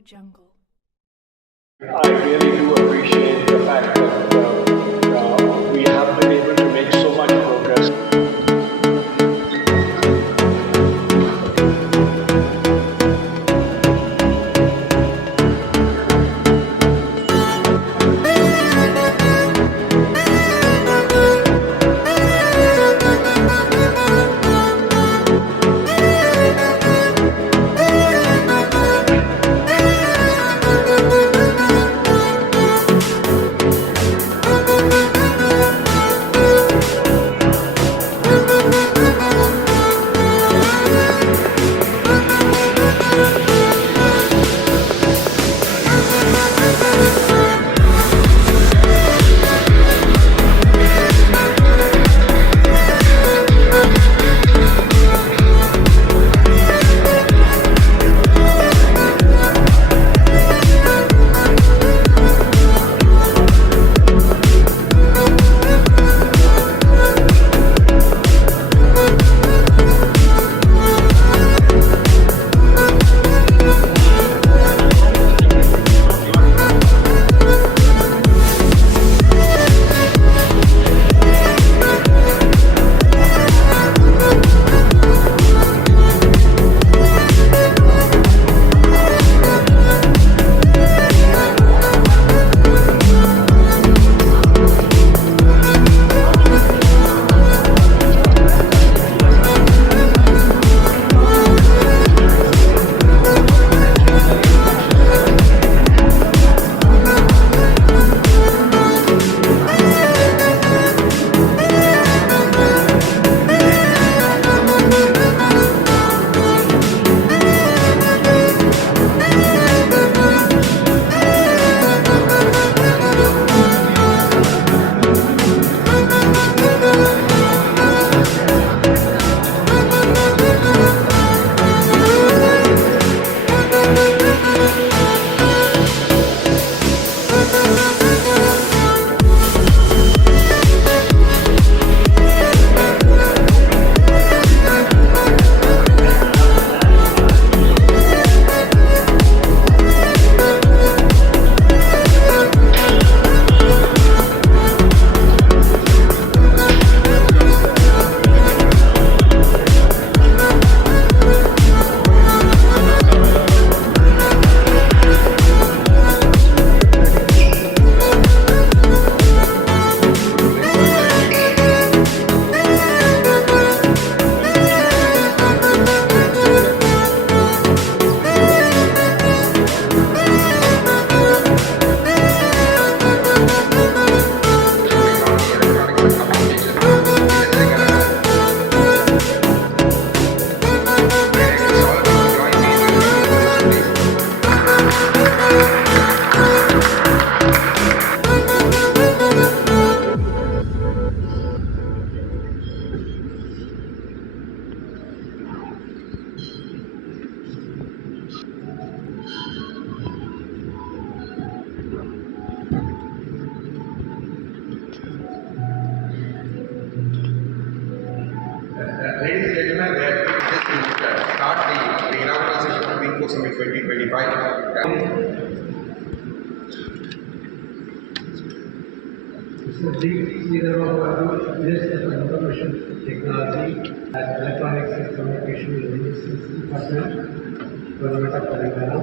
Jungle. I really do appreciate the fact that we have been able to make so much progress. Ladies and gentlemen, we are just to start the inaugural session of Greenco Summit 2025. Mr. Deep Sridhar Minister of Information Technology and Electronics and Communication Engineering Department, Government of Telangana.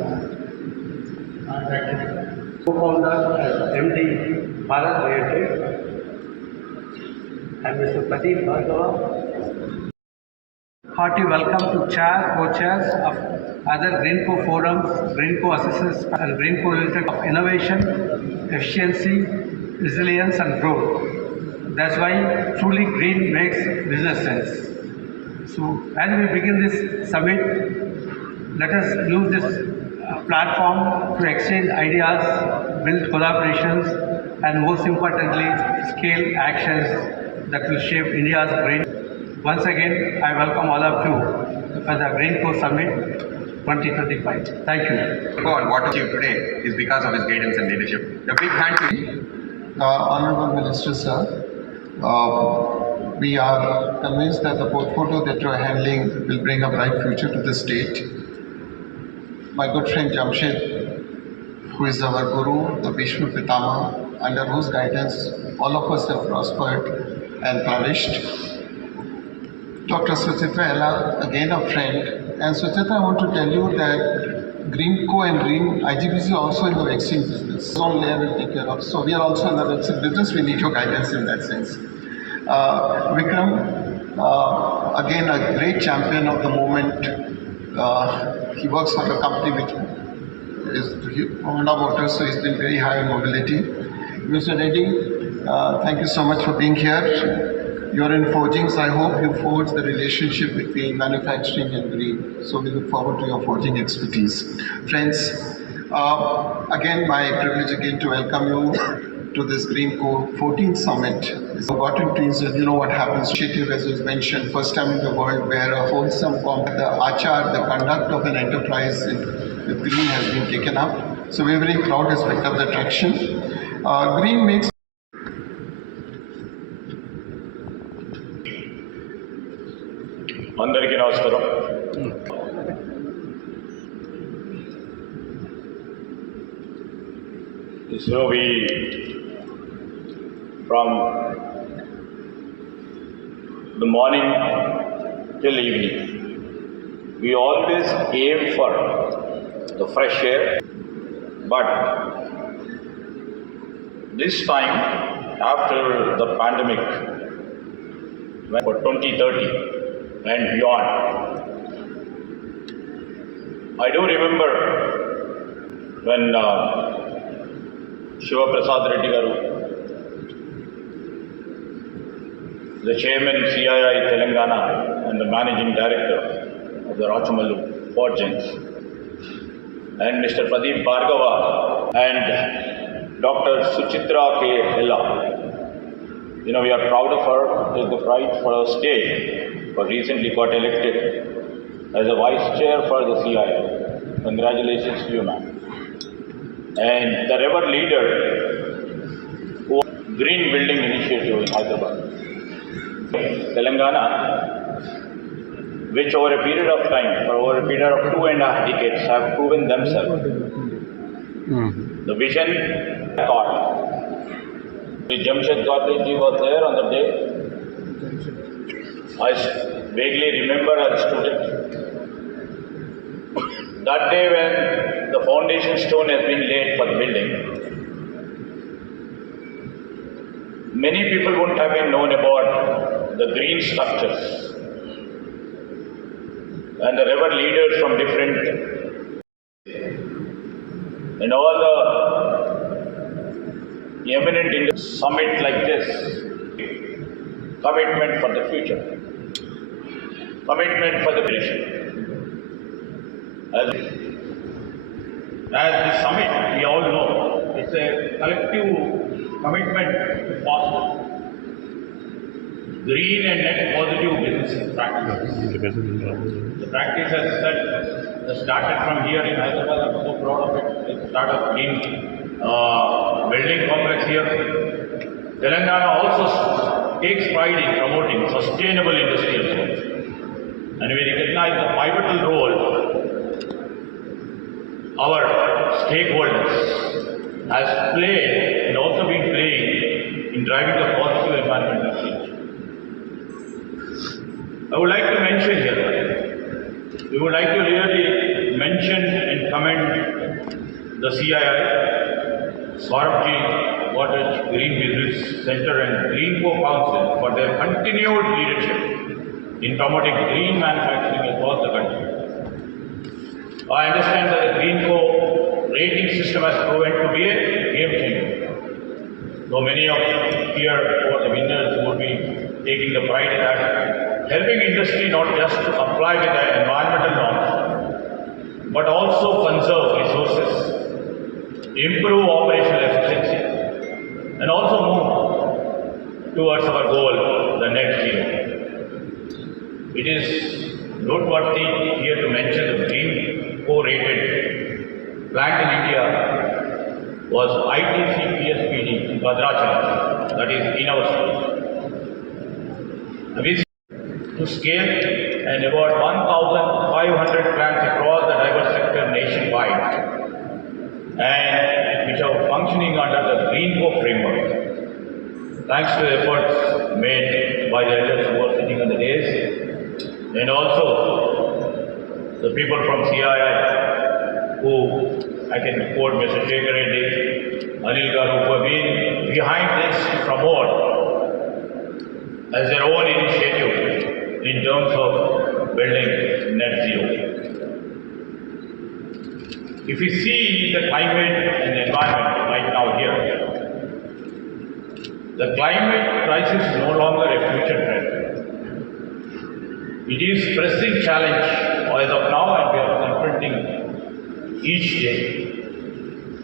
Co-founder and MD Bharat Biotech, and Mr. Pradeep Bhargava. Hearty welcome to chair, co-chairs of other Greenco forums, Greenco assessors and Greenco related of innovation, efficiency, resilience and growth. That's why truly green makes business sense. So as we begin this summit, let us use this platform to exchange ideas, build collaborations and most importantly scale actions that will shape India's green. Once again, I welcome all of you for the Greenco Summit 2025. Thank you. On what achieved today is because of his guidance and leadership. A big hand to Honorable Minister Sir, we are convinced that the portfolio that you are handling will bring a bright future to the state. My good friend Jamshed who is our Guru, the Vishnu Pitama, under whose guidance all of us have prospered and flourished. Dr. Suchitra Ella, again a friend. And Suchitra, I want to tell you that Greenco and Green IGBC is also in the vaccine business. Some layer will take care of. So we are also in the vaccine business. We need your guidance in that sense. Vikram, again a great champion of the movement. He works for a company which is Honda Motors, so he's been very high in mobility. Mr. Reddy, thank you so much for being here. You're in forgings. I hope you forge the relationship between manufacturing and green. So we look forward to your forging expertise. Friends, again, my privilege again to welcome you to this Greenco 14th Summit. It's important to you know what happens. Initiative, as was mentioned, first time in the world where a wholesome the achar, the conduct of an enterprise with green has been taken up. So we're very proud has picked up the traction. Green makes అందరికీ నమస్కారం. So from the morning till evening, we always aim for the fresh air, but this time after the pandemic, for 2030 and beyond, I do remember when Shiva Prasad Reddy Garu, the chairman CII Telangana and the managing director of the Rachamallu Forgings, and Mr. Pradeep Bhargava and Dr. Suchitra K. Ella. You know, we are proud of her, take the pride for her state, but recently got elected as a vice chair for the CII. Congratulations to you, ma'am. And the River Leader, who Green Building Initiative in Hyderabad, Telangana, which over a period of time, for over a period of 2.5 decades, have proven themselves. The vision, thought. Jamshed Gautam ji was there on the day. I vaguely remember as a student. That day when the foundation stone has been laid for the building, many people wouldn't have been known about the green structures and the river leaders from different and all the eminent in the summit like this. Commitment for the future, commitment for the vision. As the summit, we all know, it's a collective commitment to foster green and net positive business practices. The practice has started from here in Hyderabad. I'm so proud of it. It's started green building complex here. Telangana also takes pride in promoting sustainable industrial growth, and we recognize the pivotal role our stakeholders has played and also been playing in driving the positive environmental change. I would like to mention here, we would like to really mention and commend the CII, Swarovji Wattage Green Business Center and Greenco Council for their continued leadership in promoting green manufacturing across the country. I understand that the Greenco rating system has proven to be a game changer. Though many of here who are the winners would be taking the pride in that, helping industry not just to comply with the environmental norms, but also conserve resources, improve operational efficiency, and also move towards our goal, the net zero. It is noteworthy here to mention the Greenco rated plant in India was ITC PSPD Bhadrachalam, that is in our state. We to scale and about 1,500 plants across the diverse sector nationwide. and which are functioning under the Green Co framework. Thanks to the efforts made by the elders who are sitting on the dais, and also the people from CII who I can quote Mr. Shekhar Reddy, Anil Garu, who have been behind this to promote as their own initiative in terms of building net zero. If we see the climate and the environment right now here, the climate crisis is no longer a future threat. It is pressing challenge as of now, and we are confronting each day.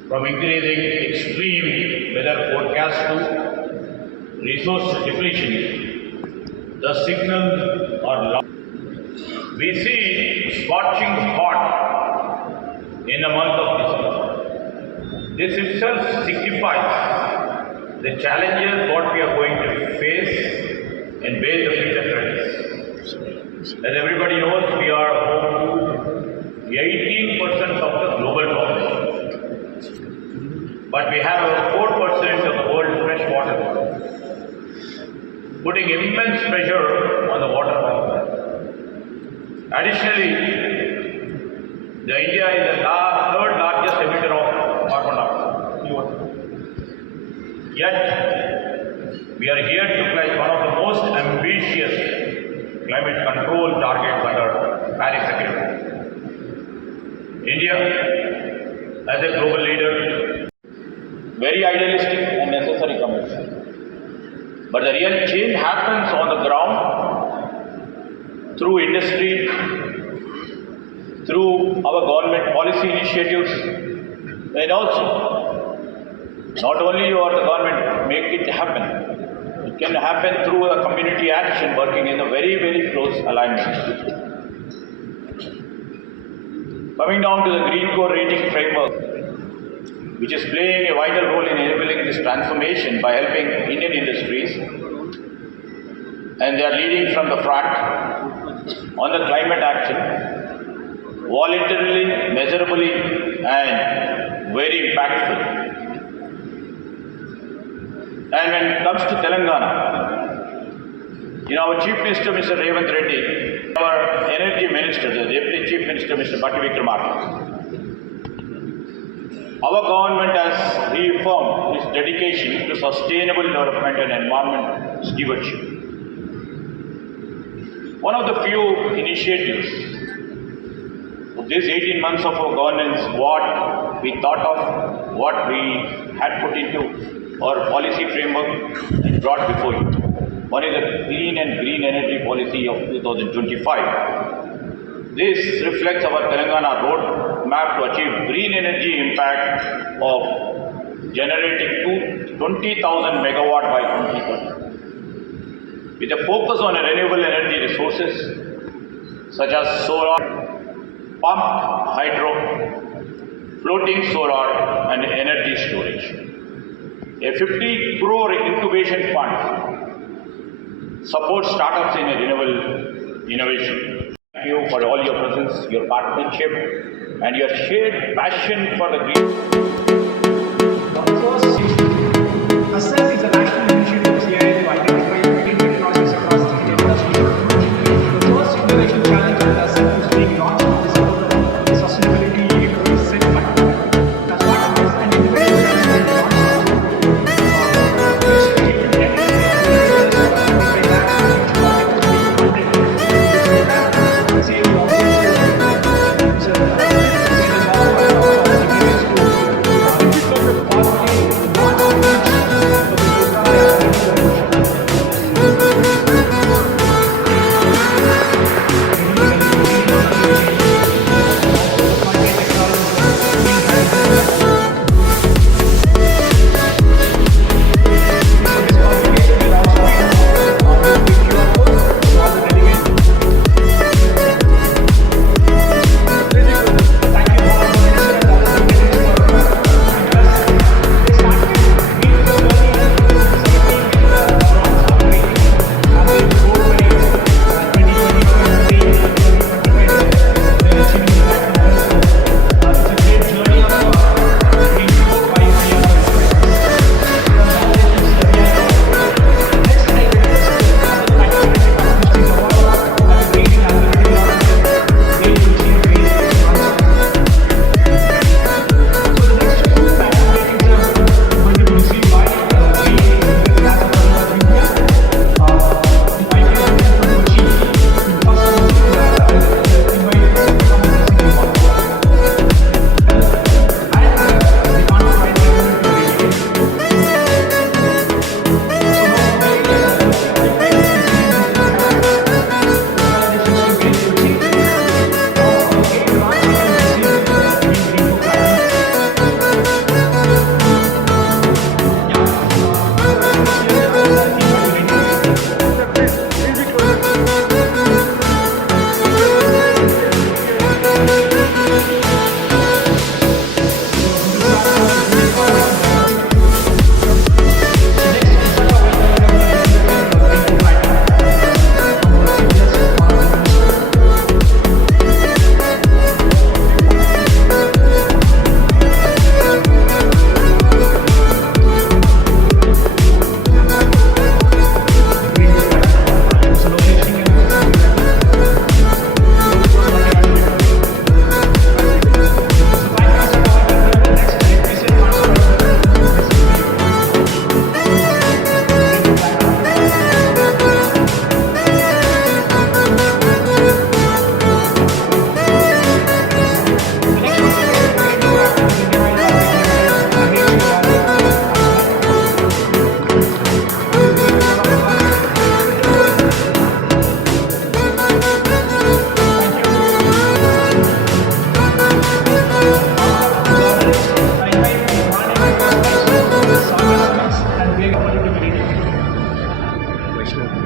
From increasing extreme weather forecast to resource depletion, the signals are loud. We see scorching hot in the month of December. This itself signifies the challenges what we are going to face and where the future trends. As everybody knows, we are home to 18% of the global population. But we have about 4% of the world's fresh water, putting immense pressure on the water pipeline. Additionally, the India is the third largest emitter of carbon dioxide. Yet, we are here to pledge one of the most ambitious climate control targets under Paris Agreement. India, as a global leader, very idealistic and necessary comments. But the real change happens on the ground through industry, through our government policy initiatives, and also not only your the government make it happen, it can happen through a community action working in a very, very close alignment. Coming down to the Green Co rating framework, which is playing a vital role in enabling this transformation by helping Indian industries, and they are leading from the front on the climate action, voluntarily, measurably, and very impactful. And when it comes to Telangana, our Chief Minister, Mr. Revant Reddy, our Energy Minister, the Deputy Chief Minister, Mr. Bhatti Vikramarka, our government has reaffirmed its dedication to sustainable development and environment stewardship. One of the few initiatives of these 18 months of our governance, what we thought of, what we had put into our policy framework and brought before you. One is the Clean and Green Energy Policy of 2025. This reflects our Telangana roadmap to achieve green energy impact of generating 20,000 megawatt by 2030. With a focus on renewable energy resources such as solar, pumped hydro, floating solar, and energy storage. A 50 crore incubation fund supports startups in renewable innovation. Thank you for all your presence, your partnership, and your shared passion for the green. ASCENT is a national initiative of CII to identify green technologies across the Indian industry. The first innovation challenge at ASCENT is being launched is the Sustainability Reset Fund. As part of this, an innovation challenge is launched.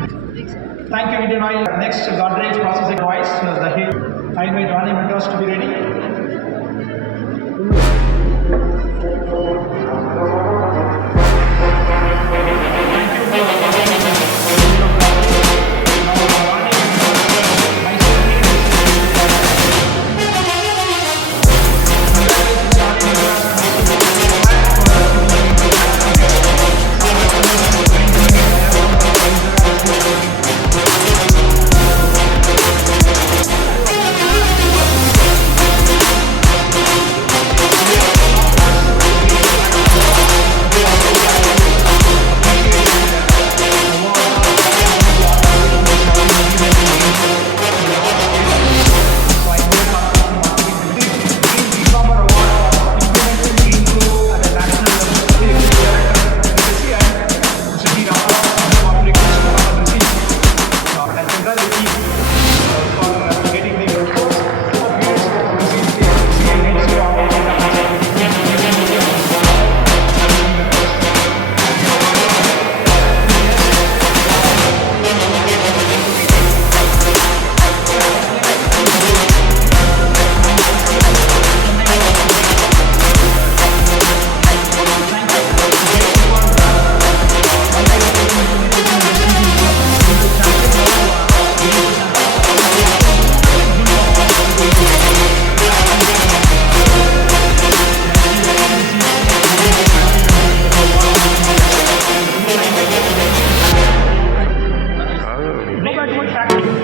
Thank you, Indian Oil. Next, Godrej Processing Device, the head, I invite Ronnie Mentos to be ready. Go back to one track.